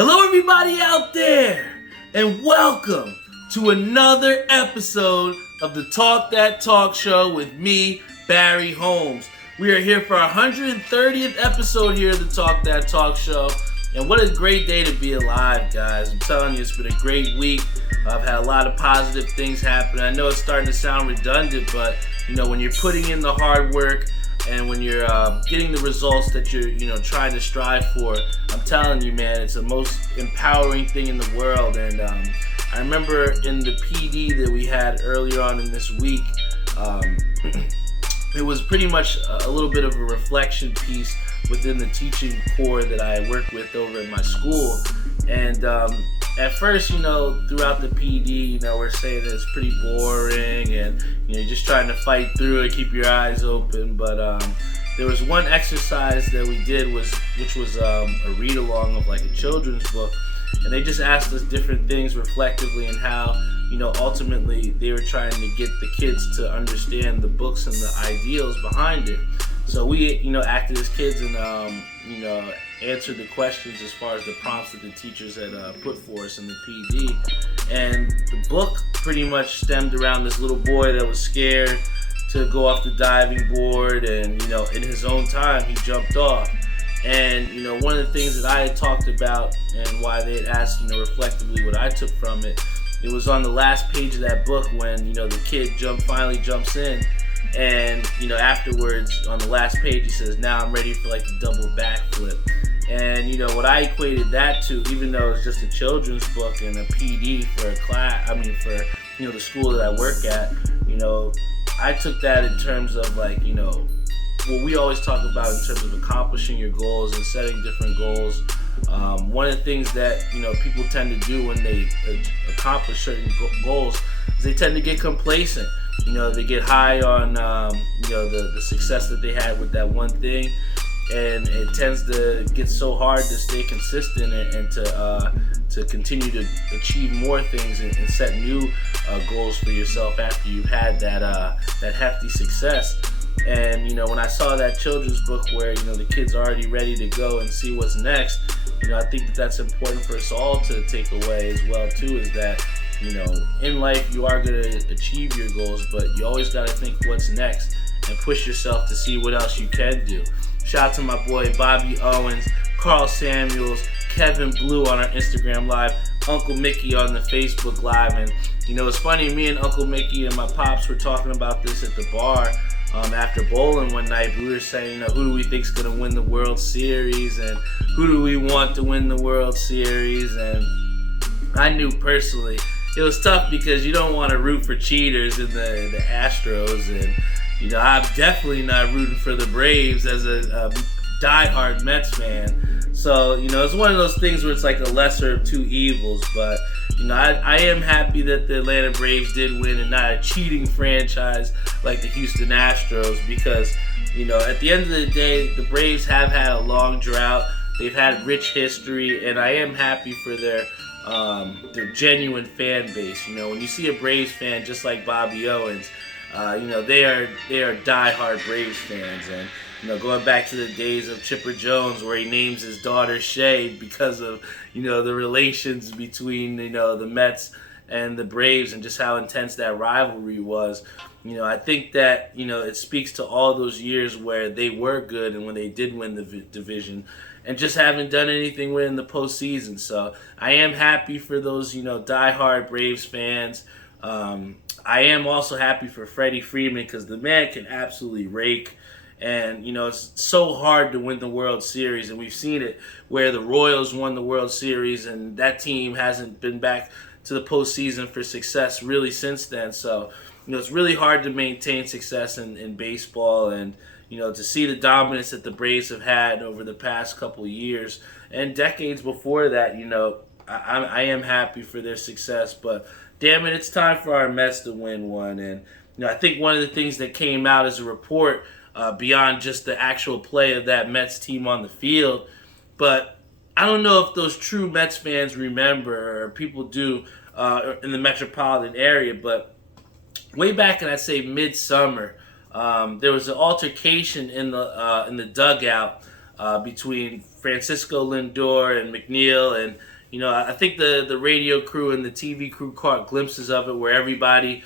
Hello everybody out there, and welcome to another episode of the Talk That Talk Show with me, Barry Holmes. We are here for our 130th episode here of the Talk That Talk Show, and what a great day to be alive, guys. I'm telling you, it's been a great week. I've had a lot of positive things happen. I know it's starting to sound redundant, but you know, when you're putting in the hard work and when you're getting the results that you're trying to strive for, I'm telling you, man, it's the most empowering thing in the world. And I remember in the PD that we had earlier on in this week, it was pretty much a little bit of a reflection piece within the teaching core that I work with over in my school. And at first, throughout the PD, we're saying that it's pretty boring and, you're just trying to fight through it, keep your eyes open. But there was one exercise that we did, which was a read-along of like a children's book. And they just asked us different things reflectively and how, ultimately they were trying to get the kids to understand the books and the ideals behind it. So we, acted as kids and, answered the questions as far as the prompts that the teachers had put for us in the PD. And the book pretty much stemmed around this little boy that was scared to go off the diving board, and, in his own time, he jumped off. And, one of the things that I had talked about and why they had asked, reflectively what I took from it, it was on the last page of that book when, the kid finally jumps in. And, afterwards, on the last page, he says, "Now I'm ready for like the double backflip." And, what I equated that to, even though it's just a children's book and a PD for a class, for, the school that I work at, I took that in terms of like, what we always talk about in terms of accomplishing your goals and setting different goals. One of the things that, people tend to do when they accomplish certain goals is they tend to get complacent. They get high on, the success that they had with that one thing, and it tends to get so hard to stay consistent and to continue to achieve more things and set new goals for yourself after you've had that hefty success. And, when I saw that children's book where, the kid's already ready to go and see what's next, I think that that's important for us all to take away as well, too, is that, in life you are going to achieve your goals, but you always got to think what's next and push yourself to see what else you can do. Shout out to my boy Bobby Owens, Carl Samuels, Kevin Blue on our Instagram Live, Uncle Mickey on the Facebook Live. And, it's funny, me and Uncle Mickey and my pops were talking about this at the bar after bowling one night. We were saying, who do we think's going to win the World Series, and who do we want to win the World Series? And I knew personally it was tough because you don't want to root for cheaters in the Astros, and I'm definitely not rooting for the Braves as a diehard Mets fan. So it's one of those things where it's like the lesser of two evils. But I am happy that the Atlanta Braves did win and not a cheating franchise like the Houston Astros, because at the end of the day, the Braves have had a long drought. They've had rich history, and I am happy for their genuine fan base. When you see a Braves fan just like Bobby Owens, they are diehard Braves fans. And going back to the days of Chipper Jones, where he names his daughter Shay because of the relations between the Mets and the Braves and just how intense that rivalry was. I think that it speaks to all those years where they were good and when they did win the division, and just haven't done anything with in the postseason. So I am happy for those diehard Braves fans. I am also happy for Freddie Freeman, because the man can absolutely rake. And, it's so hard to win the World Series, and we've seen it where the Royals won the World Series, and that team hasn't been back to the postseason for success really since then. So, it's really hard to maintain success in baseball, and, to see the dominance that the Braves have had over the past couple of years and decades before that, I am happy for their success. But, damn it, it's time for our Mets to win one. And, I think one of the things that came out as a report, beyond just the actual play of that Mets team on the field, but I don't know if those true Mets fans remember, or people do in the metropolitan area, but way back in, I'd say, midsummer, there was an altercation in the dugout between Francisco Lindor and McNeil, and I think the radio crew and the TV crew caught glimpses of it where everybody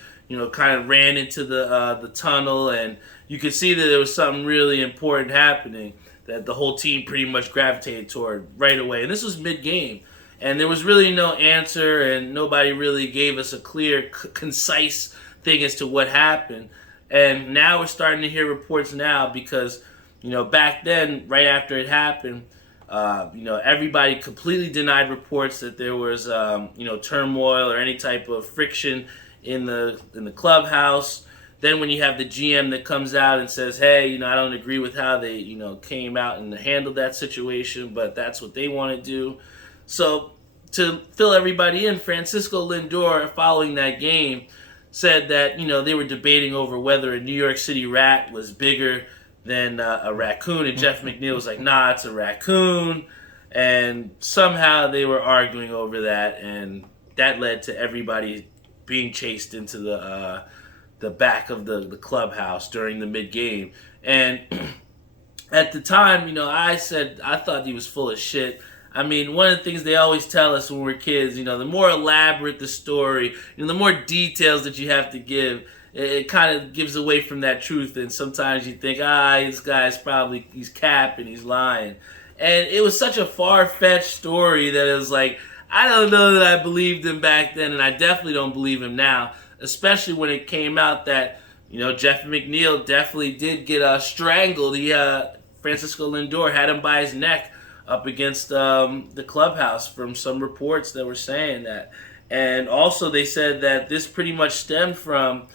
kind of ran into the tunnel, and you could see that there was something really important happening that the whole team pretty much gravitated toward right away. And this was mid-game, and there was really no answer, and nobody really gave us a clear, concise thing as to what happened. And now we're starting to hear reports now because, back then, right after it happened, everybody completely denied reports that there was, turmoil or any type of friction in the clubhouse. Then when you have the GM that comes out and says, hey, I don't agree with how they, came out and handled that situation, but that's what they want to do. So to fill everybody in, Francisco Lindor, following that game, said that, they were debating over whether a New York City rat was bigger than a raccoon. And Jeff McNeil was like, nah, it's a raccoon. And somehow they were arguing over that, and that led to everybody being chased into the back of the clubhouse during the mid-game. And at the time, I said I thought he was full of shit. I mean, one of the things they always tell us when we're kids, the more elaborate the story, the more details that you have to give, it kind of gives away from that truth. And sometimes you think, this guy's probably, he's capping, he's lying. And it was such a far-fetched story that it was like, I don't know that I believed him back then, and I definitely don't believe him now, especially when it came out that, Jeff McNeil definitely did get strangled. Francisco Lindor had him by his neck up against the clubhouse from some reports that were saying that. And also they said that this pretty much stemmed from,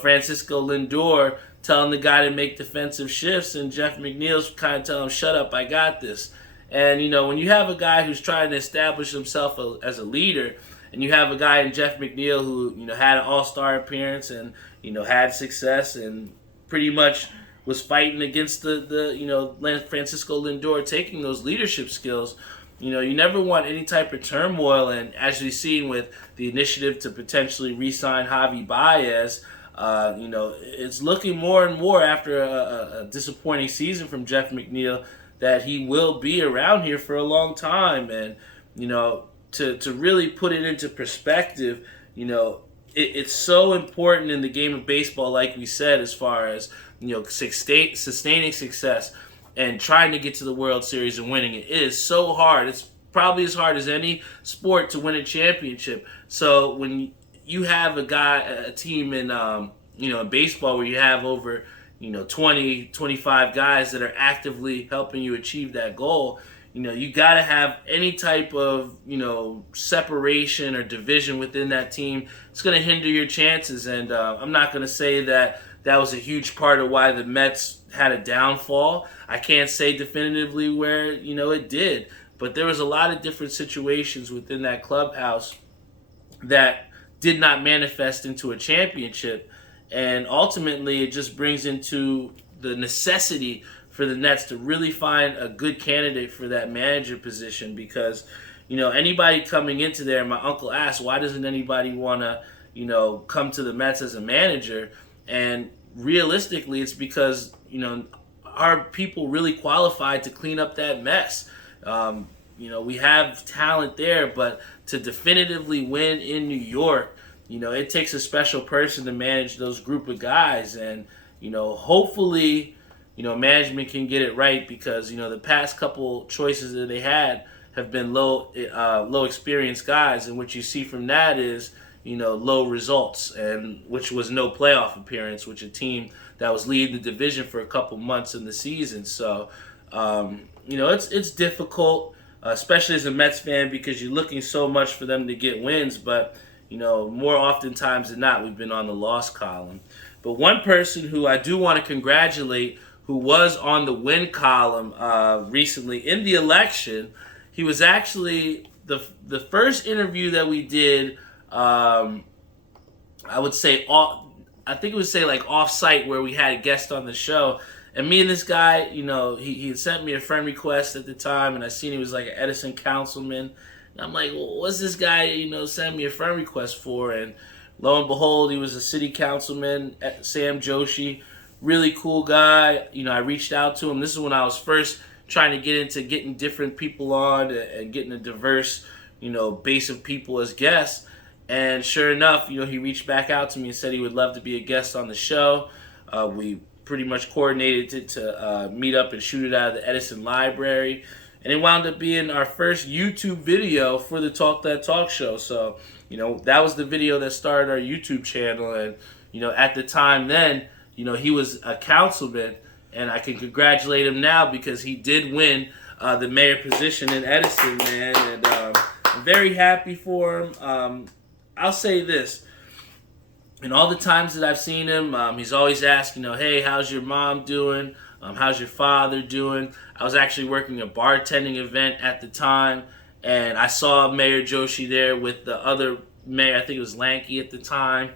Francisco Lindor telling the guy to make defensive shifts, and Jeff McNeil's kind of telling him, shut up, I got this. And, when you have a guy who's trying to establish himself as a leader, and you have a guy in Jeff McNeil who, had an all-star appearance and, had success and pretty much was fighting against the Francisco Lindor taking those leadership skills, you never want any type of turmoil. And as we've seen with the initiative to potentially re-sign Javi Baez, it's looking more and more after a disappointing season from Jeff McNeil that he will be around here for a long time. And, to really put it into perspective, it's so important in the game of baseball, like we said, as far as, sustaining success and trying to get to the World Series and winning it. It is so hard. It's probably as hard as any sport to win a championship. So when you have a team in, in baseball where you have over, 20, 25 guys that are actively helping you achieve that goal, you got to have any type of, separation or division within that team. It's going to hinder your chances. And I'm not going to say that was a huge part of why the Mets had a downfall. I can't say definitively where, it did. But there was a lot of different situations within that clubhouse that did not manifest into a championship. And ultimately, it just brings into the necessity for the Nets to really find a good candidate for that manager position, because, anybody coming into there, my uncle asked, why doesn't anybody want to, come to the Mets as a manager? And realistically, it's because, our people really qualified to clean up that mess. We have talent there, but to definitively win in New York, it takes a special person to manage those group of guys. And, hopefully, management can get it right, because, the past couple choices that they had have been low experienced guys. And what you see from that is, low results, and which was no playoff appearance, which a team that was leading the division for a couple months in the season. So, it's difficult, especially as a Mets fan, because you're looking so much for them to get wins, but, more oftentimes than not, we've been on the loss column. But one person who I do want to congratulate, who was on the win column recently in the election, he was actually the first interview that we did. I would say like off-site, where we had a guest on the show, and me and this guy, he had sent me a friend request at the time, and I seen he was like an Edison councilman, and I'm like, well, what's this guy, send me a friend request for? And lo and behold, he was a city councilman, Sam Joshi, really cool guy. I reached out to him. This is when I was first trying to get into getting different people on and getting a diverse, base of people as guests. And sure enough, he reached back out to me and said he would love to be a guest on the show. We pretty much coordinated it to meet up and shoot it out of the Edison library. And it wound up being our first YouTube video for the Talk That Talk show. So, that was the video that started our YouTube channel. And, at the time then, he was a councilman. And I can congratulate him now because he did win the mayor position in Edison, man. And I'm very happy for him. I'll say this. In all the times that I've seen him, he's always asked, hey, how's your mom doing? How's your father doing? I was actually working a bartending event at the time, and I saw Mayor Joshi there with the other mayor. I think it was Lanky at the time.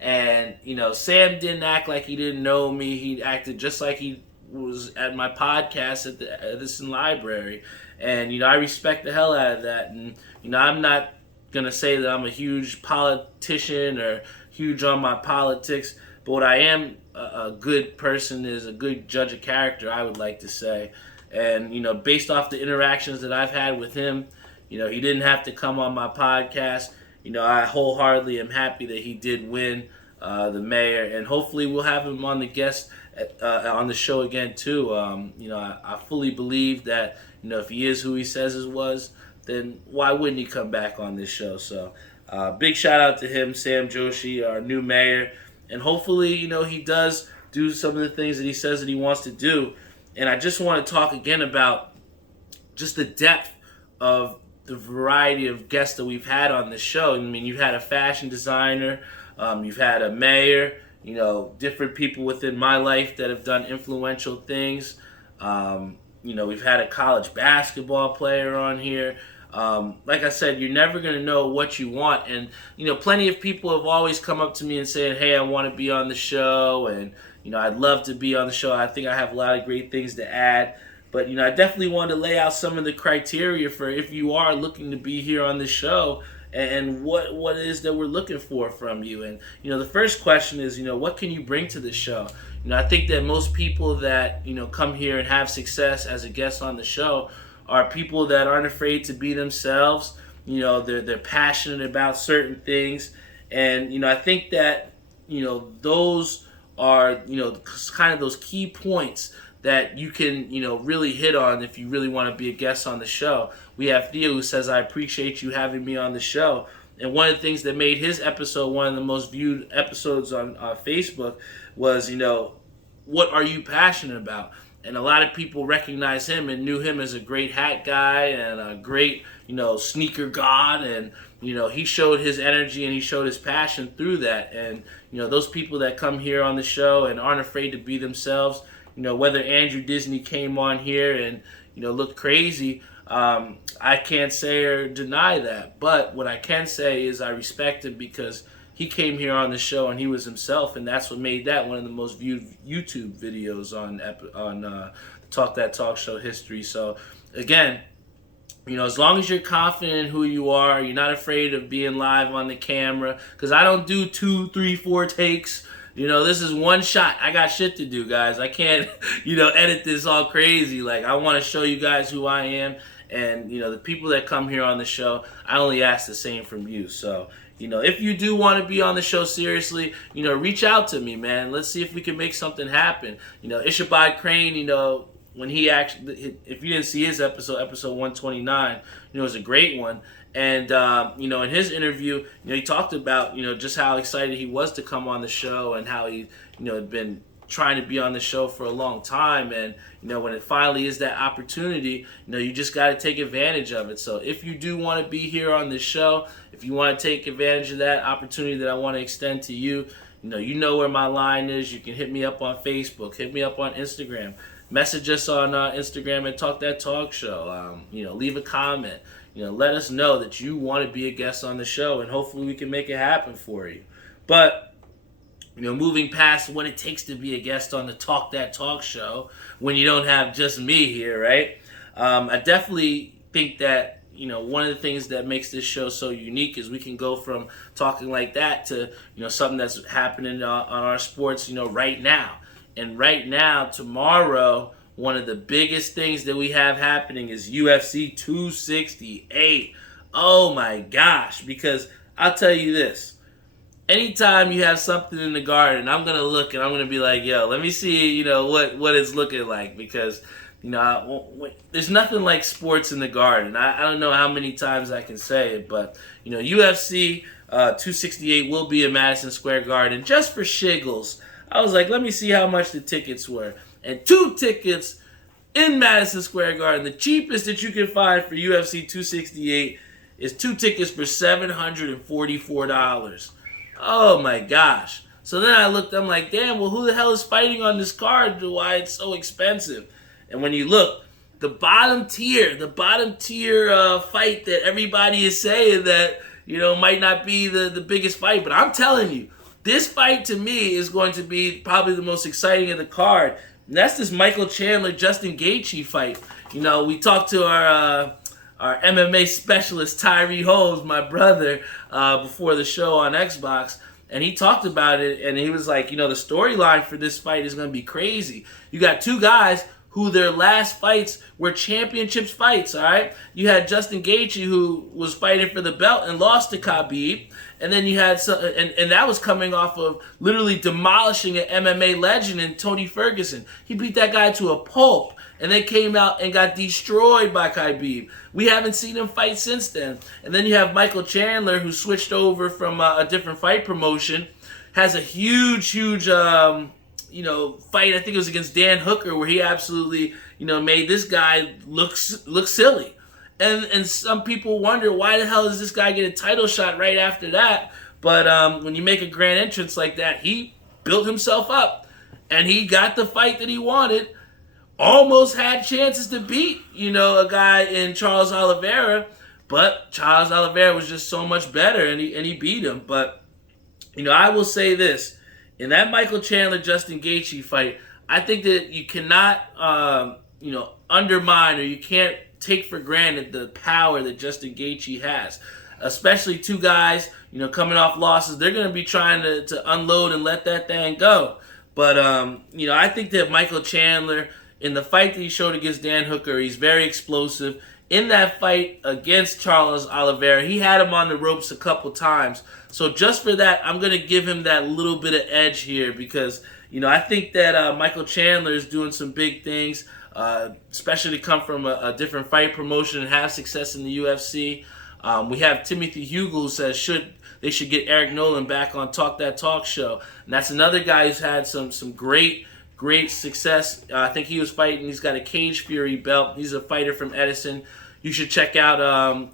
And, Sam didn't act like he didn't know me. He acted just like he was at my podcast at the Edison library. And, I respect the hell out of that. And, I'm not going to say that I'm a huge politician or huge on my politics, but what I am a good person is a good judge of character, I would like to say. And, based off the interactions that I've had with him, he didn't have to come on my podcast. I wholeheartedly am happy that he did win the mayor, and hopefully we'll have him on on the show again too. I fully believe that, if he is who he says he was, then why wouldn't he come back on this show? So big shout out to him, Sam Joshi, our new mayor. And hopefully, he does do some of the things that he says that he wants to do. And I just want to talk again about just the depth of the variety of guests that we've had on this show. I mean, you've had a fashion designer, you've had a mayor, different people within my life that have done influential things. We've had a college basketball player on here. Like I said, you're never going to know what you want. And, plenty of people have always come up to me and said, hey, I want to be on the show. And, I'd love to be on the show. I think I have a lot of great things to add. But, I definitely wanted to lay out some of the criteria for if you are looking to be here on the show and what it is that we're looking for from you. And, the first question is, what can you bring to the show? I think that most people that, come here and have success as a guest on the show are people that aren't afraid to be themselves. They're passionate about certain things. And, I think that, those are, kind of those key points that you can, really hit on if you really want to be a guest on the show. We have Theo who says, I appreciate you having me on the show. And one of the things that made his episode one of the most viewed episodes on Facebook was, what are you passionate about? And a lot of people recognize him and knew him as a great hat guy and a great, sneaker god. And, he showed his energy and he showed his passion through that. And, those people that come here on the show and aren't afraid to be themselves, whether Andrew Disney came on here and, looked crazy, I can't say or deny that. But what I can say is I respect him because he came here on the show and he was himself, and that's what made that one of the most viewed YouTube videos on Talk That Talk show history. So again, as long as you're confident in who you are, you're not afraid of being live on the camera, because I don't do 2, 3, 4 takes. This is one shot. I got shit to do, guys. I can't, edit this all crazy. Like, I want to show you guys who I am. And, the people that come here on the show, I only ask the same from you. So, if you do want to be on the show seriously, reach out to me, man. Let's see if we can make something happen. Ishabad Crane, when he actually, if you didn't see his episode 129, it was a great one. And, in his interview, he talked about, just how excited he was to come on the show and how he, had been trying to be on the show for a long time. And, when it finally is that opportunity, you just got to take advantage of it. So if you do want to be here on this show, if you want to take advantage of that opportunity that I want to extend to you, you know where my line is. You can hit me up on Facebook, hit me up on Instagram, message us on Instagram and Talk That Talk show. Leave a comment. Let us know that you want to be a guest on the show, and hopefully we can make it happen for you. But, moving past what it takes to be a guest on the Talk That Talk show, when you don't have just me here, right? I definitely think that, one of the things that makes this show so unique is we can go from talking like that to, something that's happening on our sports, right now. And right now, tomorrow, one of the biggest things that we have happening is UFC 268. Oh my gosh, because I'll tell you this. Anytime you have something in the garden, I'm going to look and I'm going to be like, yo, let me see, what it's looking like, because, there's nothing like sports in the garden. I don't know how many times I can say it, but, UFC 268 will be in Madison Square Garden just for shiggles. I was like, let me see how much the tickets were. And 2 tickets in Madison Square Garden, the cheapest that you can find for UFC 268 is 2 tickets for $744. Oh my gosh. So then I looked, I'm like, damn, well, who the hell is fighting on this card? Why it's so expensive? And when you look, the bottom tier fight that everybody is saying that, might not be the biggest fight. But I'm telling you, this fight to me is going to be probably the most exciting of the card. And that's this Michael Chandler, Justin Gaethje fight. We talked to our MMA specialist, Barry Holmes, my brother, before the show on Xbox, and he talked about it, and he was like, the storyline for this fight is going to be crazy. You got 2 guys who their last fights were championships fights, all right? You had Justin Gaethje, who was fighting for the belt and lost to Khabib, and then you had and that was coming off of literally demolishing an MMA legend in Tony Ferguson. He beat that guy to a pulp, and they came out and got destroyed by Khabib. We haven't seen him fight since then. And then you have Michael Chandler, who switched over from a different fight promotion, has a huge fight. I think it was against Dan Hooker, where he absolutely, made this guy look silly. And some people wonder, why the hell does this guy get a title shot right after that? But when you make a grand entrance like that, he built himself up, and he got the fight that he wanted. Almost had chances to beat, a guy in Charles Oliveira, but Charles Oliveira was just so much better, and he beat him. But, I will say this. In that Michael Chandler-Justin Gaethje fight, I think that you cannot, undermine, or you can't take for granted the power that Justin Gaethje has. Especially 2 guys, coming off losses. They're going to be trying to unload and let that thing go. But, I think that Michael Chandler, in the fight that he showed against Dan Hooker, he's very explosive. In that fight against Charles Oliveira, he had him on the ropes a couple times. So just for that, I'm going to give him that little bit of edge here, because, I think that Michael Chandler is doing some big things, especially to come from a different fight promotion and have success in the UFC. We have Timothy Hugel, who says they should get Eric Nolan back on Talk That Talk show. And that's another guy who's had some great success. I think he was fighting. He's got a Cage Fury belt. He's a fighter from Edison. You should check out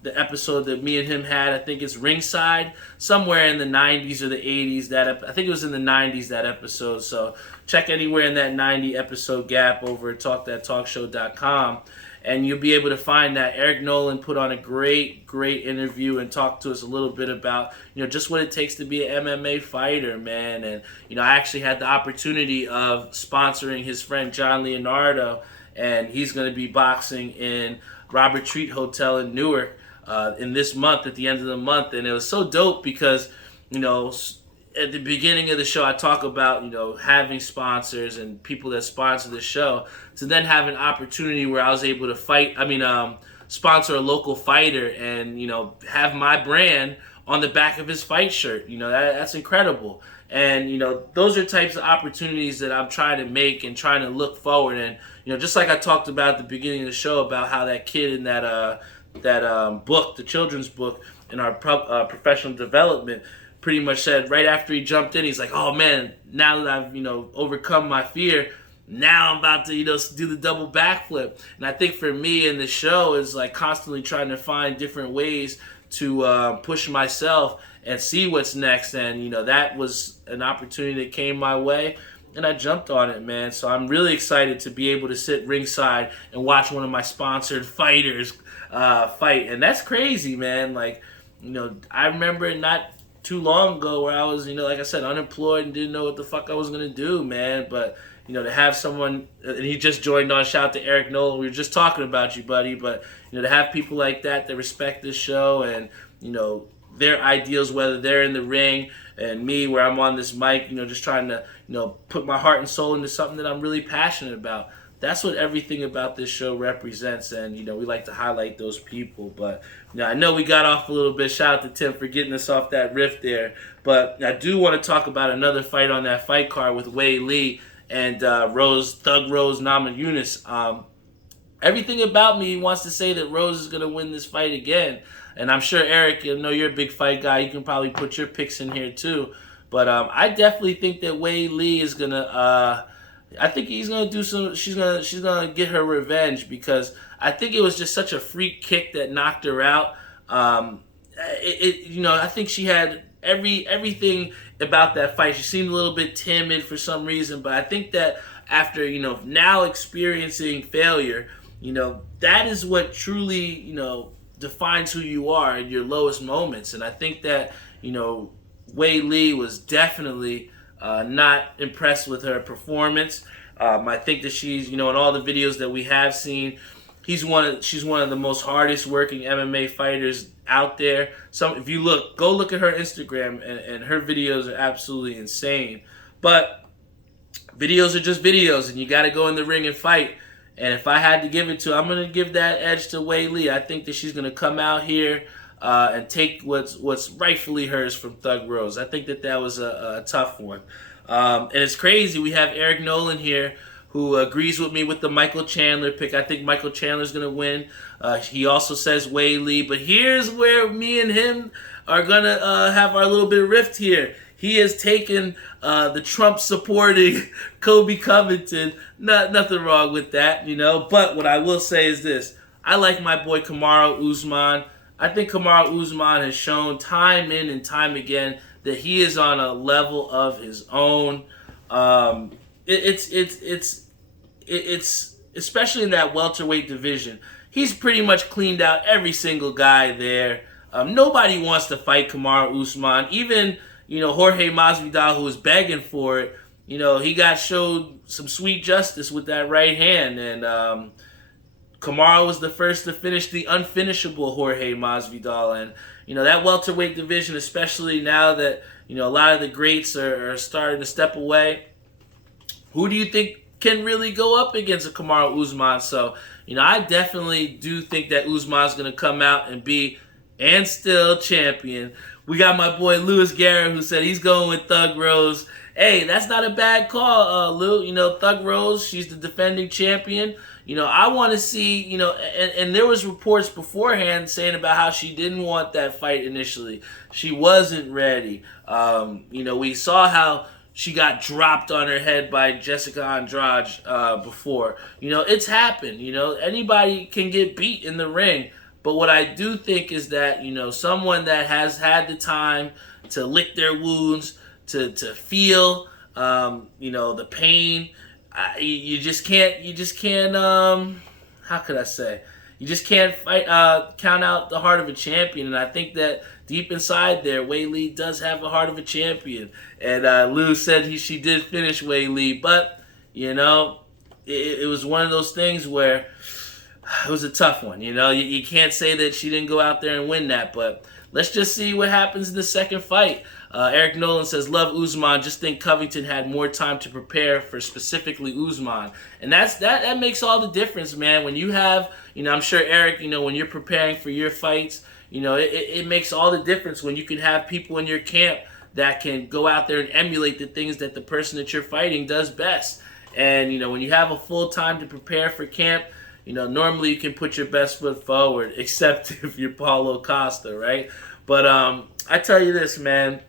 the episode that me and him had. I think it's ringside, somewhere in the 90s or the 80s. I think it was in the 90s, that episode. So check anywhere in that 90 episode gap over at talkthattalkshow.com. And you'll be able to find that. Eric Nolan put on a great interview and talked to us a little bit about, just what it takes to be an MMA fighter, man. And, I actually had the opportunity of sponsoring his friend John Leonardo, and he's going to be boxing in Robert Treat Hotel in Newark in this month, at the end of the month. And it was so dope because, at the beginning of the show, I talk about, having sponsors and people that sponsor the show, to then have an opportunity where I was able to sponsor a local fighter and, have my brand on the back of his fight shirt. That's incredible. And, those are types of opportunities that I'm trying to make and trying to look forward. And, just like I talked about at the beginning of the show about how that kid in that book, the children's book in our professional development, pretty much said right after he jumped in, he's like, oh man, now that I've, overcome my fear, now I'm about to, do the double backflip. And I think for me in the show is like constantly trying to find different ways to push myself and see what's next. And, that was an opportunity that came my way, and I jumped on it, man. So I'm really excited to be able to sit ringside and watch one of my sponsored fighters fight. And that's crazy, man. Like, I remember not too long ago where I was, like I said, unemployed and didn't know what the fuck I was going to do, man. But, to have someone, and he just joined on, shout out to Eric Nolan, we were just talking about you, buddy. But, to have people like that respect this show and, their ideals, whether they're in the ring, and me where I'm on this mic, just trying to, put my heart and soul into something that I'm really passionate about. that's what everything about this show represents. And, we like to highlight those people. But, I know we got off a little bit. Shout out to Tim for getting us off that riff there. But I do want to talk about another fight on that fight card with Wei Lee and Thug Rose Namajunas. Everything about me wants to say that Rose is going to win this fight again. And I'm sure, Eric, I know you're a big fight guy. You can probably put your picks in here too. But I definitely think that Wei Lee is going to... I think he's gonna do some. She's gonna get her revenge, because I think it was just such a freak kick that knocked her out. I think she had everything about that fight. She seemed a little bit timid for some reason, but I think that after now experiencing failure, that is what truly defines who you are in your lowest moments. And I think that Wei Lee was definitely not impressed with her performance. I think that she's, in all the videos that we have seen, she's one of the most hardest working MMA fighters out there. If you go look at her Instagram, and her videos are absolutely insane. But videos are just videos, and you got to go in the ring and fight. And if I had to give it to her, I'm going to give that edge to Wei Lee. I think that she's going to come out here and take what's rightfully hers from Thug Rose. I think that was a tough one. And it's crazy. We have Eric Nolan here, who agrees with me with the Michael Chandler pick. I think Michael Chandler's going to win. He also says Wei Lee. But here's where me and him are going to have our little bit of rift here. He has taken the Trump-supporting Kobe Covington. Nothing wrong with that, But what I will say is this. I like my boy Kamaru Usman. I think Kamaru Usman has shown time in and time again that he is on a level of his own. It's especially in that welterweight division. He's pretty much cleaned out every single guy there. Nobody wants to fight Kamaru Usman. Even Jorge Masvidal, who was begging for it. He showed some sweet justice with that right hand, and Kamaru was the first to finish the unfinishable Jorge Masvidal. And that welterweight division, especially now that a lot of the greats are starting to step away, who do you think can really go up against a Kamaru Usman? So I definitely do think that Usman's going to come out and be and still champion. We got my boy Louis Garrett, who said he's going with Thug Rose. Hey, that's not a bad call, Lou. Thug Rose, she's the defending champion. I want to see, and there was reports beforehand saying about how she didn't want that fight initially. She wasn't ready. We saw how she got dropped on her head by Jessica Andrade before. It's happened. Anybody can get beat in the ring. But what I do think is that, someone that has had the time to lick their wounds, to feel, the pain, you just can't, how could I say? You just can't count out the heart of a champion. And I think that deep inside there, Wei Lee does have a heart of a champion. And Lou said she did finish Wei Lee. But, it was one of those things where it was a tough one. You can't say that she didn't go out there and win that. But let's just see what happens in the second fight. Eric Nolan says, love Usman, just think Covington had more time to prepare for specifically Usman. And that makes all the difference, man. When you have, I'm sure, Eric, when you're preparing for your fights, it makes all the difference when you can have people in your camp that can go out there and emulate the things that the person that you're fighting does best. And, when you have a full time to prepare for camp, normally you can put your best foot forward, except if you're Paulo Costa, right? But I tell you this, man.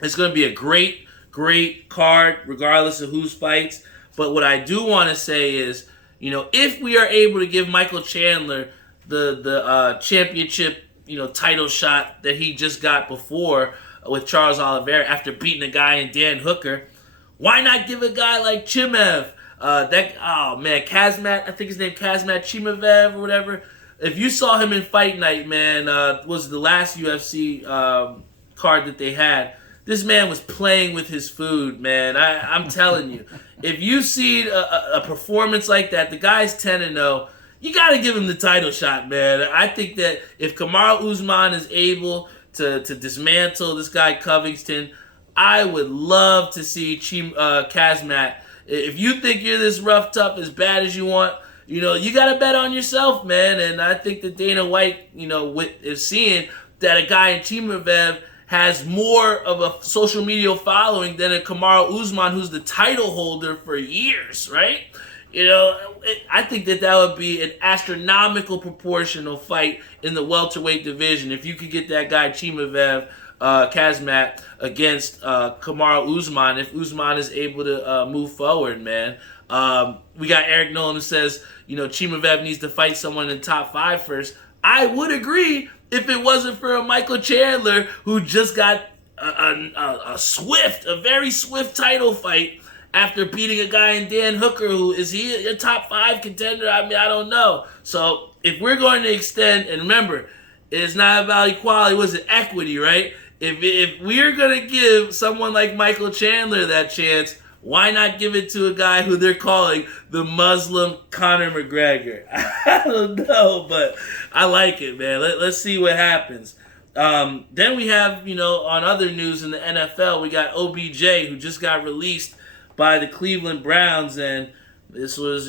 It's going to be a great, great card, regardless of who's fights. But what I do want to say is, if we are able to give Michael Chandler the championship, title shot that he just got before with Charles Oliveira after beating a guy in Dan Hooker, why not give a guy like Chimaev, Kazmat, I think his name Kazmat Chimaev or whatever. If you saw him in Fight Night, man, was the last UFC card that they had. This man was playing with his food, man. I'm telling you. If you see a performance like that, the guy's 10-0, you got to give him the title shot, man. I think that if Kamaru Usman is able to dismantle this guy Covington, I would love to see Kazmat If you think you're this rough, tough, as bad as you want, you got to bet on yourself, man. And I think that Dana White, is seeing that a guy in Chimaev has more of a social media following than a Kamaru Usman, who's the title holder for years, right? I think that would be an astronomical proportional fight in the welterweight division if you could get that guy Chimaev, Kazmat, against Kamaru Usman, if Usman is able to move forward, man. We got Eric Nolan who says, Chimaev needs to fight someone in the top 5 first. I would agree if it wasn't for a Michael Chandler who just got a very swift title fight after beating a guy in Dan Hooker, who is he a top 5 contender? I mean, I don't know. So if we're going to extend, and remember, it's not about equality, was it equity, right? If we're going to give someone like Michael Chandler that chance, why not give it to a guy who they're calling the Muslim Conor McGregor? I don't know, but I like it, man. Let's see what happens. Then we have, on other news in the NFL, we got OBJ, who just got released by the Cleveland Browns, and this was,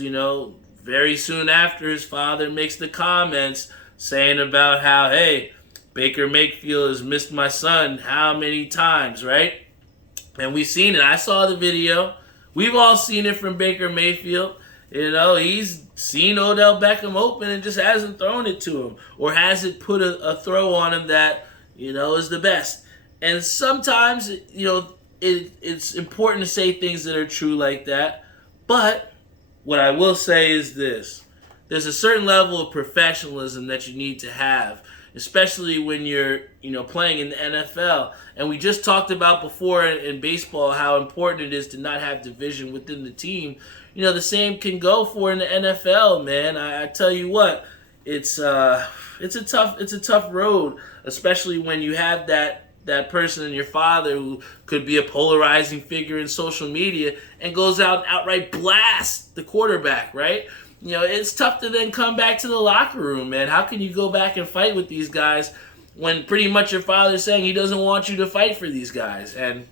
very soon after his father makes the comments saying about how, hey, Baker Mayfield has missed my son how many times, right? And we've seen it. I saw the video. We've all seen it from Baker Mayfield. He's seen Odell Beckham open and just hasn't thrown it to him, or hasn't put a throw on him that, is the best. And sometimes, it's important to say things that are true like that. But what I will say is this. There's a certain level of professionalism that you need to have, especially when you're, playing in the NFL. And we just talked about before in baseball how important it is to not have division within the team. The same can go for in the NFL, man. I tell you what, it's a tough road, especially when you have that person and your father who could be a polarizing figure in social media and goes out and outright blasts the quarterback, right? It's tough to then come back to the locker room, man. How can you go back and fight with these guys when pretty much your father's saying he doesn't want you to fight for these guys? And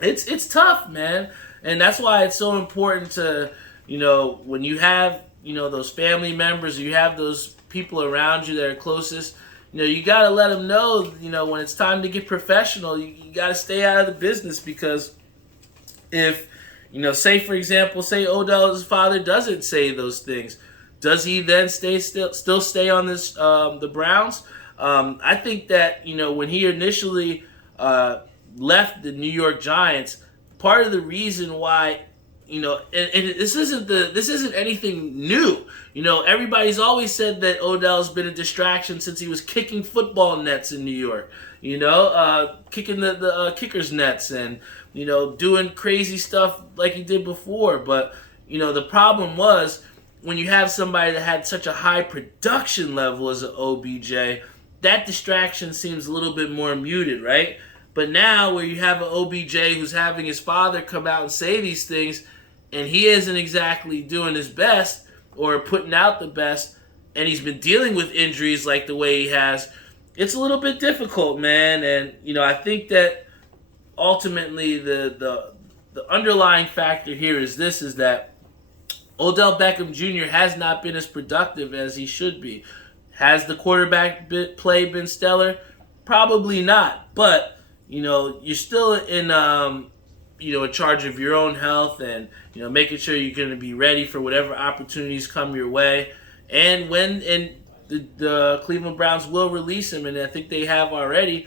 it's tough, man. And that's why it's so important to, when you have, those family members, you have those people around you that are closest, you got to let them know, when it's time to get professional, you got to stay out of the business, because if, say for example, say Odell's father doesn't say those things, does he then still stay on this the Browns? I think that when he initially left the New York Giants, part of the reason why and this isn't anything new. Everybody's always said that Odell's been a distraction since he was kicking football nets in New York. Kicking the kickers' nets and doing crazy stuff like he did before. But the problem was when you have somebody that had such a high production level as an OBJ, that distraction seems a little bit more muted, right? But now where you have an OBJ who's having his father come out and say these things, and he isn't exactly doing his best or putting out the best, and he's been dealing with injuries like the way he has, it's a little bit difficult, man. And, I think that ultimately the underlying factor here is that Odell Beckham Jr. has not been as productive as he should be. Has the quarterback play been stellar? Probably not. But, you're still in charge of your own health and, making sure you're going to be ready for whatever opportunities come your way. And the Cleveland Browns will release him, and I think they have already,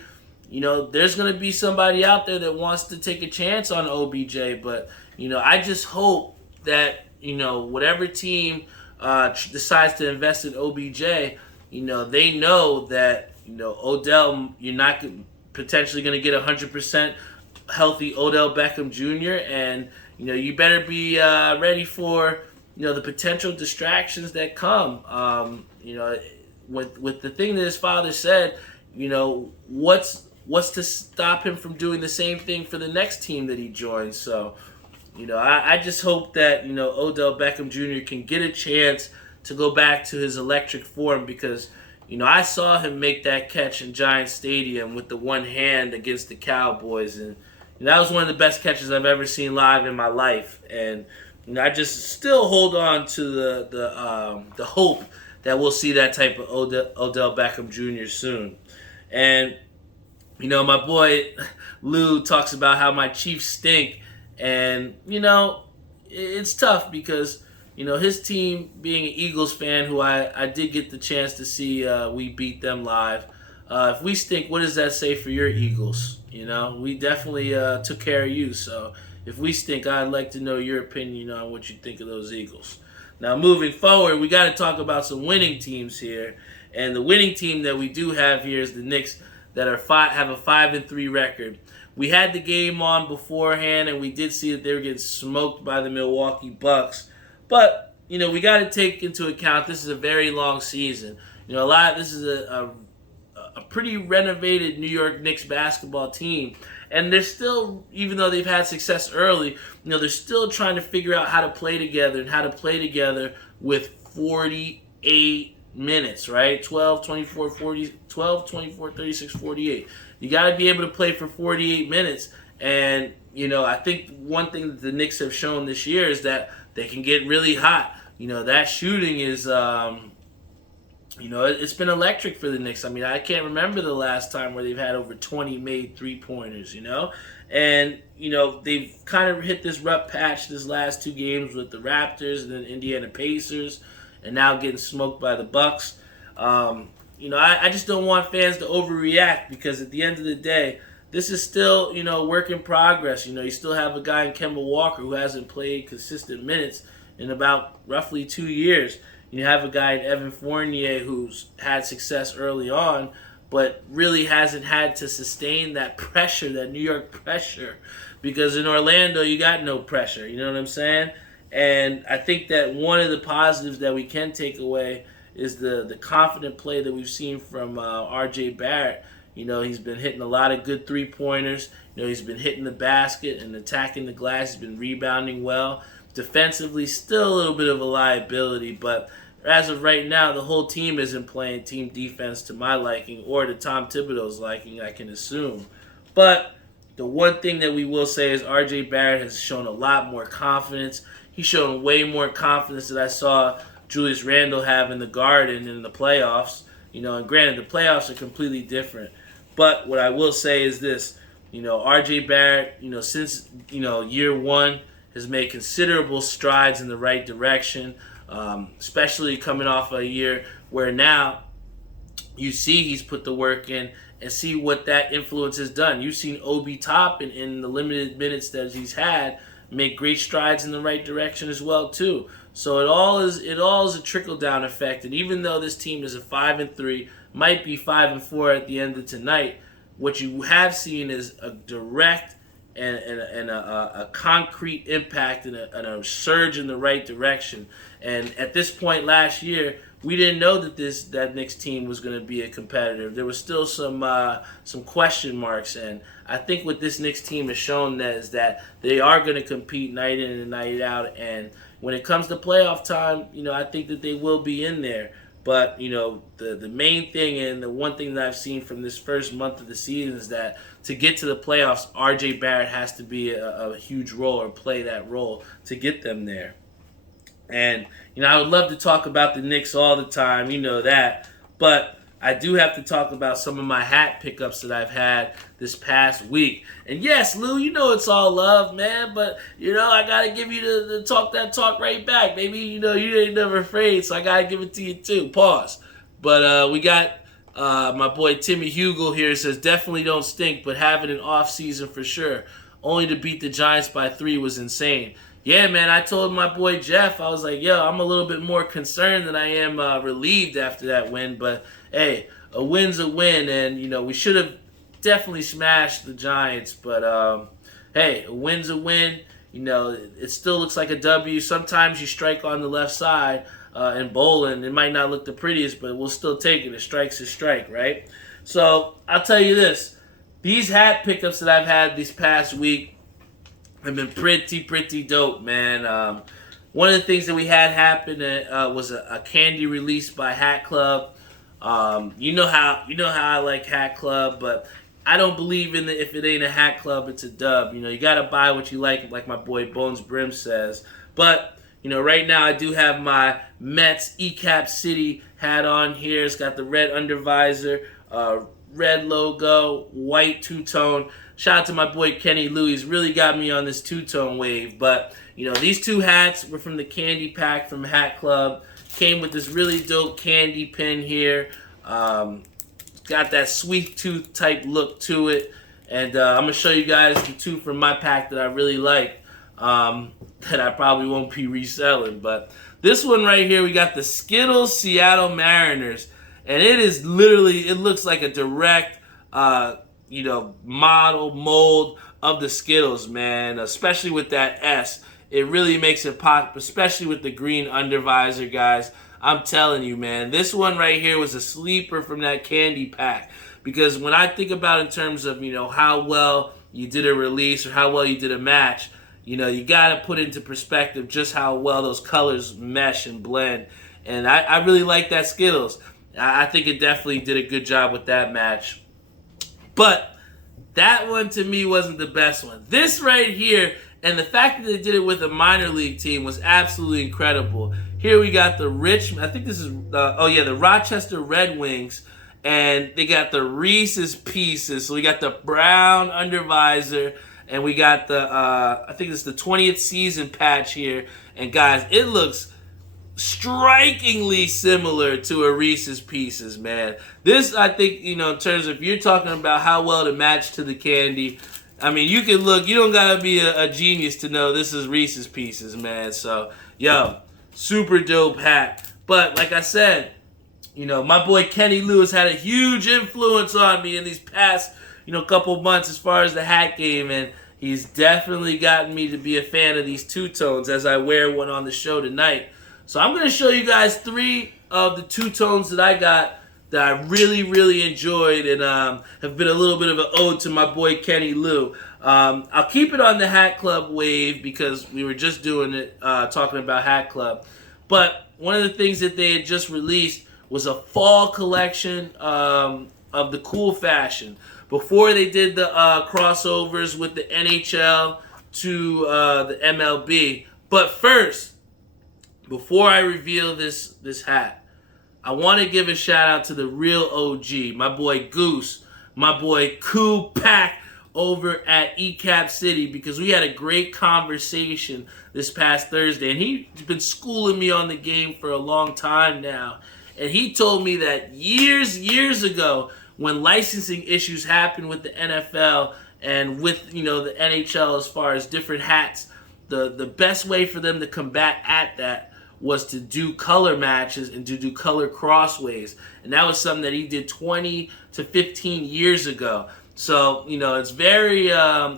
there's going to be somebody out there that wants to take a chance on OBJ. But, I just hope that, whatever team decides to invest in OBJ, they know that, Odell, you're not potentially going to get 100% healthy Odell Beckham Jr. And, you better be ready for, the potential distractions that come. With the thing that his father said, what's to stop him from doing the same thing for the next team that he joins? So, I just hope that, Odell Beckham Jr. can get a chance to go back to his electric form, because, I saw him make that catch in Giant Stadium with the one hand against the Cowboys, and, that was one of the best catches I've ever seen live in my life. And I just still hold on to the hope that we'll see that type of Odell Beckham Jr. soon. And my boy Lou talks about how my Chiefs stink, and it's tough because his team, being an Eagles fan, who I did get the chance to see, we beat them live. If we stink, what does that say for your Eagles? We definitely took care of you. So if we stink, I'd like to know your opinion on what you think of those Eagles. Now, moving forward, we got to talk about some winning teams here. And the winning team that we do have here is the Knicks, that have a 5-3 record. We had the game on beforehand, and we did see that they were getting smoked by the Milwaukee Bucks. But we got to take into account this is a very long season. This is a pretty renovated New York Knicks basketball team, and they're still, even though they've had success early, they're still trying to figure out how to play together and how to play together with 48 minutes, right? 12, 24, 36, 48. You got to be able to play for 48 minutes. And, I think one thing that the Knicks have shown this year is that they can get really hot. That shooting is, it's been electric for the Knicks. I mean, I can't remember the last time where they've had over 20 made three-pointers, And, they've kind of hit this rough patch this last two games with the Raptors and then Indiana Pacers, and now getting smoked by the Bucks. I just don't want fans to overreact, because at the end of the day, this is still, work in progress. You still have a guy in Kemba Walker who hasn't played consistent minutes in about roughly 2 years. You have a guy in Evan Fournier who's had success early on, but really hasn't had to sustain that pressure, that New York pressure, because in Orlando you got no pressure. You know what I'm saying? And I think that one of the positives that we can take away is the confident play that we've seen from R.J. Barrett. He's been hitting a lot of good three-pointers. He's been hitting the basket and attacking the glass. He's been rebounding well. Defensively, still a little bit of a liability, but as of right now, the whole team isn't playing team defense to my liking or to Tom Thibodeau's liking, I can assume. But the one thing that we will say is R.J. Barrett has shown a lot more confidence. He's shown way more confidence than I saw Julius Randle have in the Garden in the playoffs. And granted, the playoffs are completely different. But what I will say is this, R.J. Barrett, since, year one, has made considerable strides in the right direction, especially coming off a year where now you see he's put the work in and see what that influence has done. You've seen Obi Toppin in the limited minutes that he's had make great strides in the right direction as well too. So it all is a trickle down effect. And even though this team is a 5-3, might be 5-4 at the end of tonight, what you have seen is a direct and a concrete impact and a surge in the right direction. And at this point last year, we didn't know that Knicks team was going to be a competitor. There was still some question marks, and I think what this Knicks team has shown is that they are going to compete night in and night out. And when it comes to playoff time, I think that they will be in there. But, the main thing and the one thing that I've seen from this first month of the season is that to get to the playoffs, R.J. Barrett has to be a huge role or play that role to get them there. And, I would love to talk about the Knicks all the time, that. But I do have to talk about some of my hat pickups that I've had this past week. And yes, Lou, it's all love, man. But, I got to give you the talk right back. Maybe, you ain't never afraid, so I got to give it to you too. Pause. But we got my boy Timmy Hugel here. Says, definitely don't stink, but having an off season for sure. Only to beat the Giants by 3 was insane. Yeah, man, I told my boy Jeff, I was like, yo, I'm a little bit more concerned than I am relieved after that win. But, hey, a win's a win, and, we should have definitely smashed the Giants. But, hey, a win's a win. It still looks like a W. Sometimes you strike on the left side in bowling. It might not look the prettiest, but we'll still take it. A strike's a strike, right? So, I'll tell you this. These hat pickups that I've had this past week have been pretty dope, man. One of the things that we had happen was a candy release by Hat Club. You know how I like Hat Club, but I don't believe in the if it ain't a hat club, it's a dub. You got to buy what you like my boy Bones Brim says. But, right now I do have my Mets ECAP City hat on here. It's got the red undervisor, red logo, white two-tone. Shout out to my boy Kenny Lou. He's really got me on this two-tone wave. But, these two hats were from the candy pack from Hat Club. Came with this really dope candy pin here. Got that sweet tooth type look to it. And I'm going to show you guys the two from my pack that I really like. That I probably won't be reselling. But this one right here, we got the Skittles Seattle Mariners. And it is literally, it looks like a direct, model, mold of the Skittles, man. Especially with that S. It really makes it pop, especially with the green undervisor, guys. I'm telling you, man. This one right here was a sleeper from that candy pack. Because when I think about in terms of, how well you did a release or how well you did a match, you got to put into perspective just how well those colors mesh and blend. And I really like that Skittles. I think it definitely did a good job with that match. But that one to me wasn't the best one. This right here, and the fact that they did it with a minor league team was absolutely incredible. Here we got the the Rochester Red Wings, and they got the Reese's Pieces. So we got the brown undervisor, and we got the, I think it's the 20th season patch here. And guys, it looks strikingly similar to a Reese's Pieces, man. This, I think, in terms of if you're talking about how well to match to the candy, I mean, you can look, you don't gotta be a genius to know this is Reese's Pieces, man. So, super dope hat. But, like I said, my boy Kenny Lewis had a huge influence on me in these past, couple months as far as the hat game, and he's definitely gotten me to be a fan of these two-tones as I wear one on the show tonight. So I'm going to show you guys 3 of the two-tones that I got that I really, really enjoyed and have been a little bit of an ode to my boy Kenny Lou. I'll keep it on the Hat Club wave because we were just doing it, talking about Hat Club. But one of the things that they had just released was a fall collection of the cool fashion. Before they did the crossovers with the NHL to the MLB. But first, before I reveal this hat, I want to give a shout out to the real OG, my boy Goose, my boy Cool Pack over at ECAP City, because we had a great conversation this past Thursday, and he's been schooling me on the game for a long time now. And he told me that years ago, when licensing issues happened with the NFL and with, the NHL as far as different hats, the best way for them to combat at that was to do color matches and to do color crossways. And that was something that he did 20 to 15 years ago. So, it's very,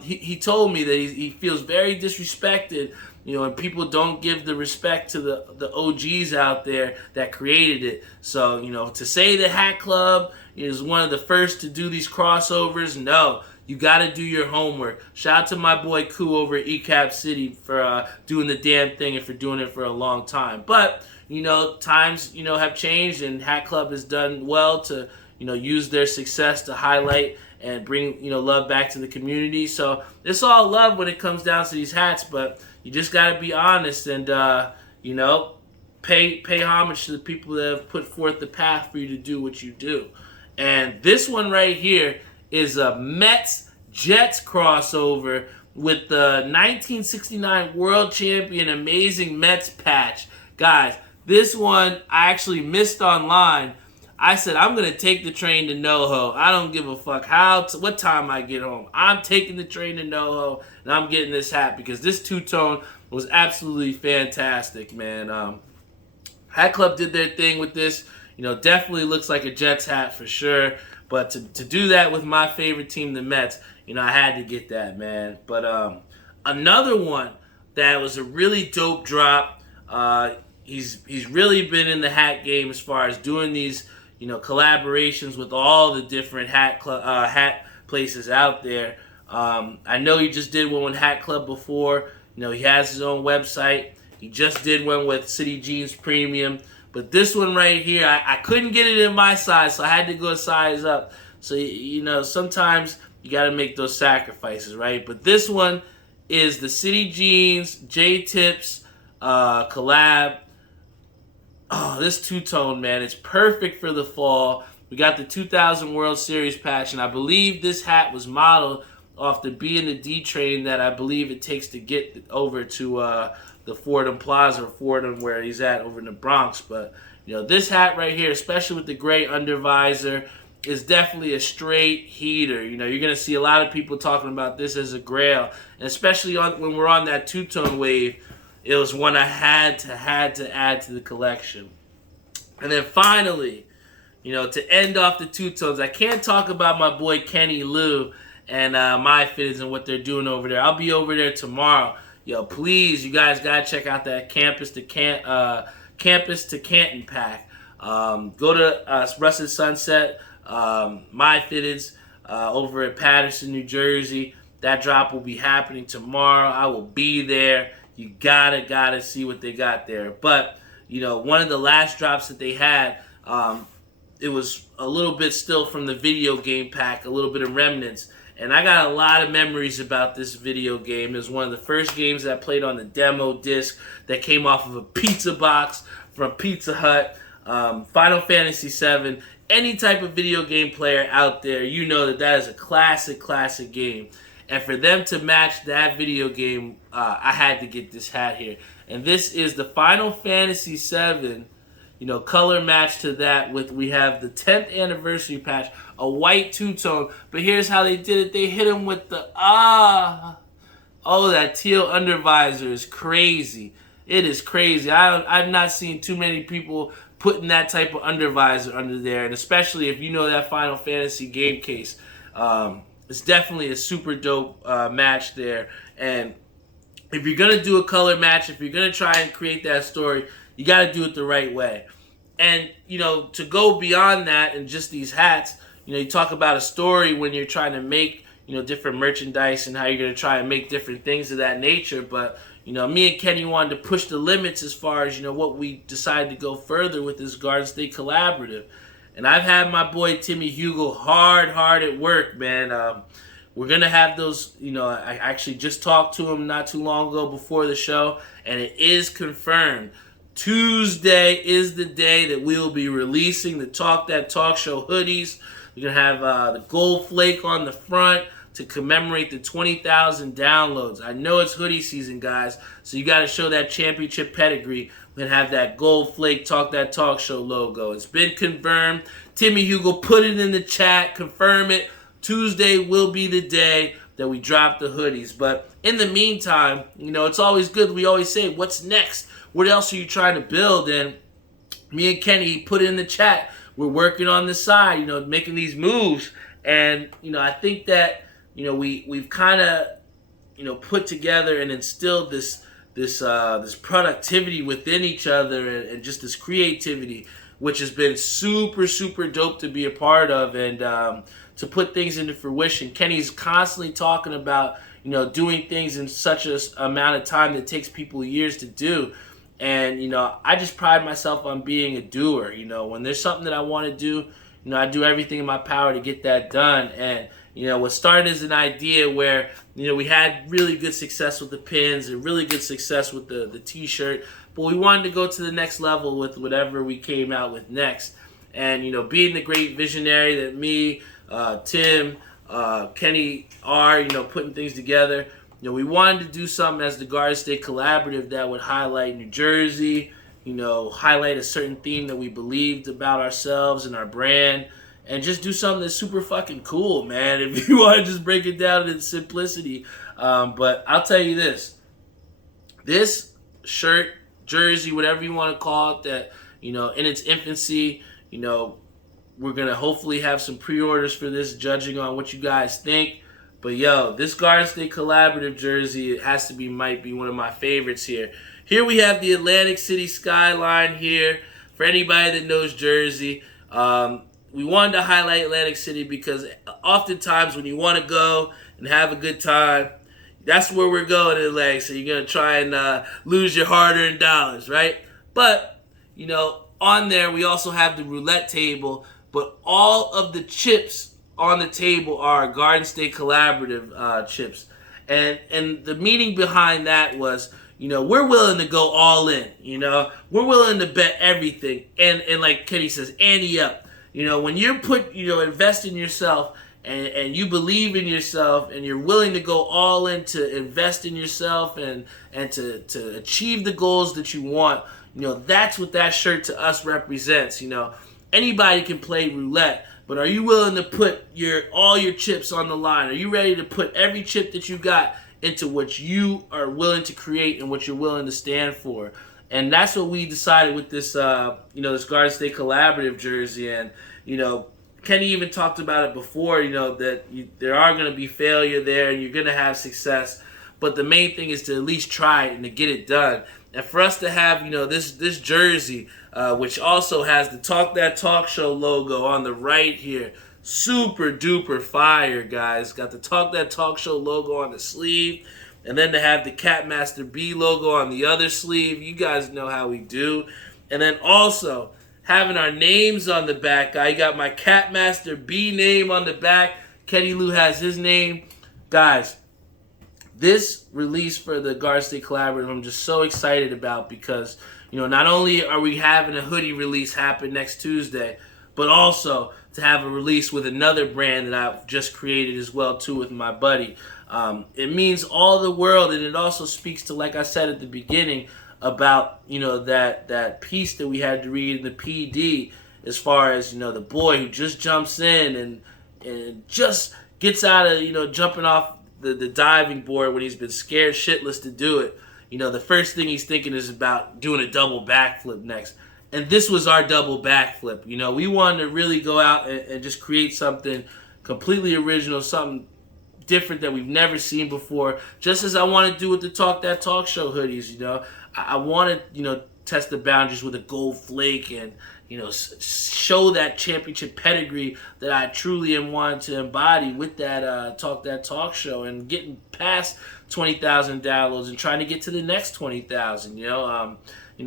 he told me that he feels very disrespected, and people don't give the respect to the OGs out there that created it. So, to say the Hat Club is one of the first to do these crossovers, no. You got to do your homework. Shout out to my boy Koo over at ECAP City for doing the damn thing and for doing it for a long time. But, times, have changed, and Hat Club has done well to, use their success to highlight and bring, love back to the community. So it's all love when it comes down to these hats, but you just got to be honest and, pay homage to the people that have put forth the path for you to do what you do. And this one right here is a Mets-Jets crossover with the 1969 World Champion Amazing Mets patch. Guys, this one I actually missed online. I said, I'm going to take the train to NoHo. I don't give a fuck what time I get home. I'm taking the train to NoHo, and I'm getting this hat because this two-tone was absolutely fantastic, man. Hat Club did their thing with this. Definitely looks like a Jets hat for sure. But to do that with my favorite team, the Mets, I had to get that, man. But another one that was a really dope drop. He's really been in the hat game as far as doing these, collaborations with all the different hat places out there. I know he just did one with Hat Club before. He has his own website. He just did one with City Jeans Premium. But this one right here, I couldn't get it in my size, so I had to go size up. So, sometimes you got to make those sacrifices, right? But this one is the City Jeans JaeTips collab. Oh, this two-tone, man, it's perfect for the fall. We got the 2000 World Series patch, and I believe this hat was modeled off the B and the D train that I believe it takes to get over to the Fordham Plaza, or Fordham, where he's at over in the Bronx. But, this hat right here, especially with the gray undervisor, is definitely a straight heater. You're going to see a lot of people talking about this as a grail, and especially when we're on that two-tone wave, it was one I had to add to the collection. And then finally, to end off the two-tones, I can't talk about my boy Kenny Lou and MyFitteds and what they're doing over there. I'll be over there tomorrow. Please, you guys got to check out that Campus to Canton pack. Go to Russet Sunset, MyFitteds, over at Paterson, New Jersey. That drop will be happening tomorrow. I will be there. You gotta see what they got there. But, one of the last drops that they had, it was a little bit still from the video game pack, a little bit of remnants. And I got a lot of memories about this video game. It was one of the first games that I played on the demo disc that came off of a pizza box from Pizza Hut. Final Fantasy VII. Any type of video game player out there, you know that is a classic game. And for them to match that video game, I had to get this hat here. And this is the Final Fantasy VII, color match to that. We have the 10th anniversary patch, a white two-tone. But here's how they did it. They hit him with the, that teal undervisor is crazy. It is crazy. I've not seen too many people putting that type of undervisor under there. And especially if you know that Final Fantasy game case. It's definitely a super dope match there. And if you're going to do a color match, if you're going to try and create that story, you got to do it the right way. And, to go beyond that and just these hats, you talk about a story when you're trying to make, different merchandise and how you're going to try and make different things of that nature. But, me and Kenny wanted to push the limits as far as, what we decided to go further with this Garden State collaborative. And I've had my boy Timmy Hugo hard at work, man. We're going to have those, I actually just talked to him not too long ago before the show, and it is confirmed. Tuesday is the day that we will be releasing the Talk That Talk Show hoodies. We're going to have the gold flake on the front to commemorate the 20,000 downloads. I know it's hoodie season, guys, so you got to show that championship pedigree and have that gold flake Talk That Talk Show logo. It's been confirmed. Timmy Hugo, put it in the chat, confirm it. Tuesday will be the day that we drop the hoodies. But in the meantime, it's always good. We always say, what's next? What else are you trying to build? And me and Kenny put it in the chat. We're working on the side, making these moves. And, I think that, we've kind of, put together and instilled this productivity within each other and just this creativity, which has been super dope to be a part of and to put things into fruition. Kenny's constantly talking about, doing things in such an amount of time that takes people years to do. And, I just pride myself on being a doer. When there's something that I want to do, I do everything in my power to get that done. And, what started as an idea where, we had really good success with the pins and really good success with the t-shirt, but we wanted to go to the next level with whatever we came out with next. And, being the great visionary that me, Tim, Kenny are, putting things together, we wanted to do something as the Garden State Collaborative that would highlight New Jersey, highlight a certain theme that we believed about ourselves and our brand, and just do something that's super fucking cool, man, if you want to just break it down in simplicity. But I'll tell you this shirt, jersey, whatever you want to call it, that, in its infancy, we're going to hopefully have some pre-orders for this, judging on what you guys think. But, this Garden State Collaborative jersey, it might be one of my favorites here. Here we have the Atlantic City skyline here. For anybody that knows Jersey, we wanted to highlight Atlantic City because oftentimes when you want to go and have a good time, that's where we're going in Atlantic City. You're going to try and lose your hard-earned dollars, right? But, on there we also have the roulette table, but all of the chips on the table are Garden State Collaborative chips. And the meaning behind that was, we're willing to go all in. We're willing to bet everything. And like Kenny says, ante up. When you're invest in yourself and you believe in yourself and you're willing to go all in to invest in yourself and to achieve the goals that you want, that's what that shirt to us represents. Anybody can play roulette, but are you willing to put all your chips on the line? Are you ready to put every chip that you got into what you are willing to create and what you're willing to stand for? And that's what we decided with this, this Garden State Collaborative jersey. And, Kenny even talked about it before, that there are going to be failure there and you're going to have success. But the main thing is to at least try it and to get it done. And for us to have, this jersey, which also has the Talk That Talk Show logo on the right here, super duper fire, guys. Got the Talk That Talk Show logo on the sleeve. And then to have the Catmaster B logo on the other sleeve. You guys know how we do. And then also having our names on the back. I got my Catmaster B name on the back. Kenny Lou has his name. Guys, this release for the Garden State Collaborative, I'm just so excited about because, not only are we having a hoodie release happen next Tuesday, but also to have a release with another brand that I've just created as well, too, with my buddy. It means all the world, and it also speaks to, like I said at the beginning, about, that piece that we had to read in the PD as far as, the boy who just jumps in and just gets out of, jumping off the diving board when he's been scared shitless to do it. The first thing he's thinking is about doing a double backflip next. And this was our double backflip. We wanted to really go out and just create something completely original, something different that we've never seen before. Just as I want to do with the Talk That Talk Show hoodies, I want to, test the boundaries with a gold flake and, show that championship pedigree that I truly am wanting to embody with that Talk That Talk Show and getting past 20,000 downloads and trying to get to the next 20,000.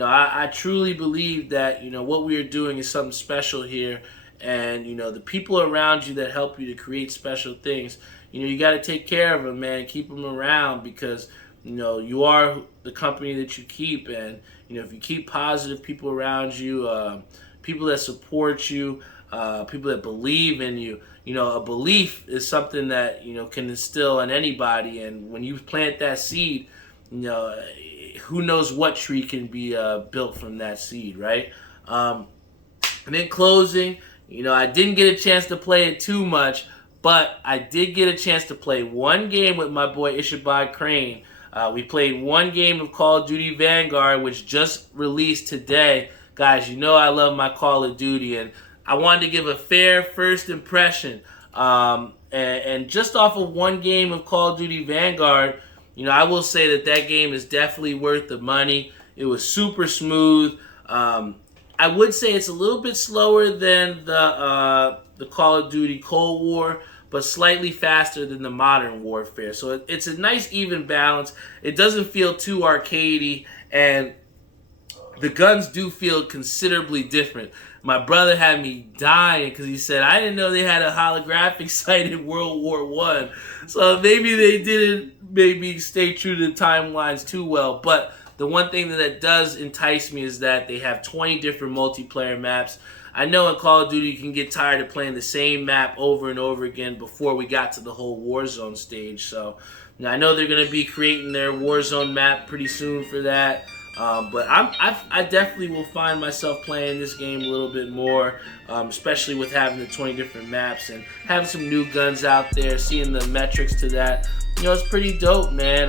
I truly believe that what we are doing is something special here, and the people around you that help you to create special things, you got to take care of them, man. Keep them around because you are the company that you keep, and if you keep positive people around you, people that support you, people that believe in you. A belief is something that, can instill in anybody. And when you plant that seed, who knows what tree can be built from that seed, right? And in closing, I didn't get a chance to play it too much, but I did get a chance to play one game with my boy Ishabad Crane. We played one game of Call of Duty Vanguard, which just released today. Guys, I love my Call of Duty, and I wanted to give a fair first impression. And just off of one game of Call of Duty Vanguard, I will say that game is definitely worth the money. It was super smooth. I would say it's a little bit slower than the Call of Duty Cold War, but slightly faster than the Modern Warfare. So it's a nice even balance. It doesn't feel too arcadey, and the guns do feel considerably different. My brother had me dying because he said, I didn't know they had a holographic sight in World War I. So maybe they didn't stay true to the timelines too well. But the one thing that does entice me is that they have 20 different multiplayer maps. I know in Call of Duty you can get tired of playing the same map over and over again before we got to the whole Warzone stage. So I know they're going to be creating their Warzone map pretty soon for that. But I definitely will find myself playing this game a little bit more, especially with having the 20 different maps and having some new guns out there, seeing the metrics to that. It's pretty dope, man.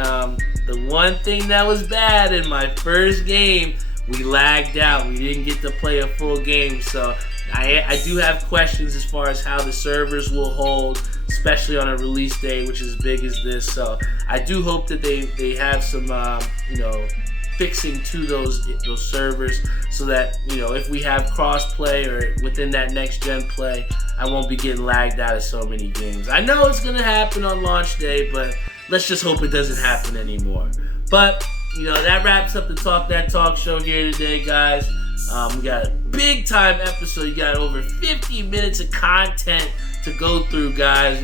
The one thing that was bad in my first game, we lagged out. We didn't get to play a full game, so I do have questions as far as how the servers will hold, especially on a release day, which is as big as this. So I do hope that they have some, fixing to those servers so that, if we have cross-play or within that next-gen play, I won't be getting lagged out of so many games. I know it's going to happen on launch day, but let's just hope it doesn't happen anymore. But, that wraps up the Talk That Talk show here today, guys. We got a big-time episode. You got over 50 minutes of content to to go through, guys.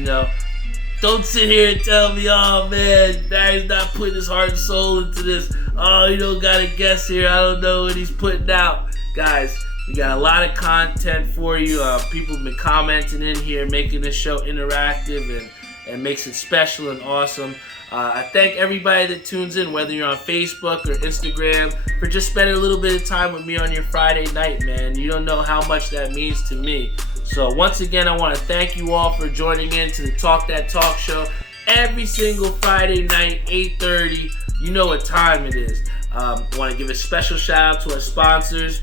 Don't sit here and tell me, oh man, Barry's not putting his heart and soul into this. Oh, you don't got a guess here. I don't know what he's putting out. Guys, we got a lot of content for you. People have been commenting in here, making this show interactive and makes it special and awesome. I thank everybody that tunes in, whether you're on Facebook or Instagram, for just spending a little bit of time with me on your Friday night, man. You don't know how much that means to me. So once again, I want to thank you all for joining in to the Talk That Talk show every single Friday night, 8:30. You know what time it is. I want to give a special shout out to our sponsors.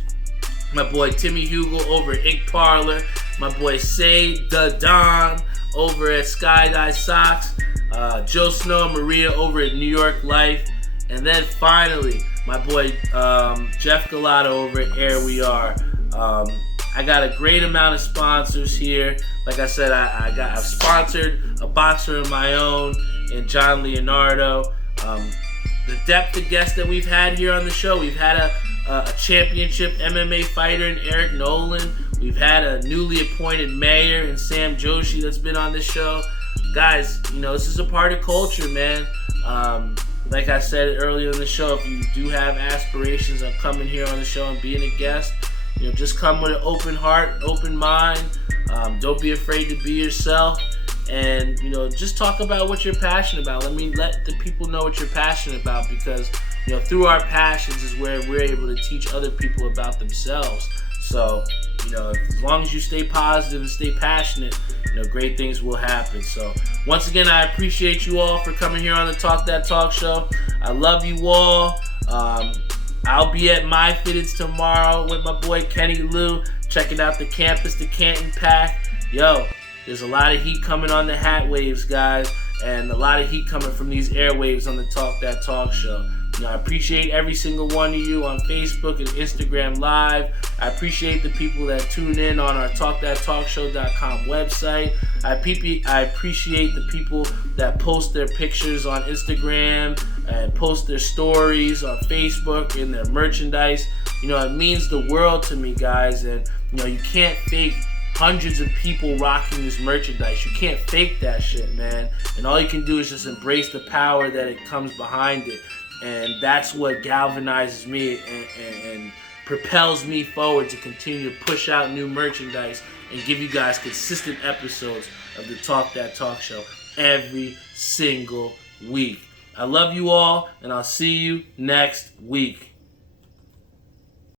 My boy Timmy Hugel over at Ink Parlor. My boy Say Da Don over at Skydive Socks. Joe Snow and Maria over at New York Life. And then finally, my boy Jeff Galato over at Air We Are. I got a great amount of sponsors here. Like I said, I've sponsored a boxer of my own in John Leonardo. The depth of guests that we've had here on the show, we've had a championship MMA fighter in Eric Nolan. We've had a newly appointed mayor in Sam Joshi that's been on this show. Guys, this is a part of culture, man. Like I said earlier in the show, if you do have aspirations of coming here on the show and being a guest, just come with an open heart, open mind. Don't be afraid to be yourself. And, just talk about what you're passionate about. Let the people know what you're passionate about, because, through our passions is where we're able to teach other people about themselves. So, as long as you stay positive and stay passionate, great things will happen. So, once again, I appreciate you all for coming here on the Talk That Talk show. I love you all. I'll be at MyFitteds tomorrow with my boy Kenny Lou, checking out the Campus to Canton pack. Yo, there's a lot of heat coming on the Hat Waves, guys, and a lot of heat coming from these airwaves on the Talk That Talk show. I appreciate every single one of you on Facebook and Instagram Live. I appreciate the people that tune in on our TalkThatTalkshow.com website. I appreciate the people that post their pictures on Instagram and post their stories on Facebook and their merchandise. It means the world to me, guys. And, you can't fake hundreds of people rocking this merchandise. You can't fake that shit, man. And all you can do is just embrace the power that it comes behind it. And that's what galvanizes me and propels me forward to continue to push out new merchandise and give you guys consistent episodes of the Talk That Talk show every single week. I love you all, and I'll see you next week.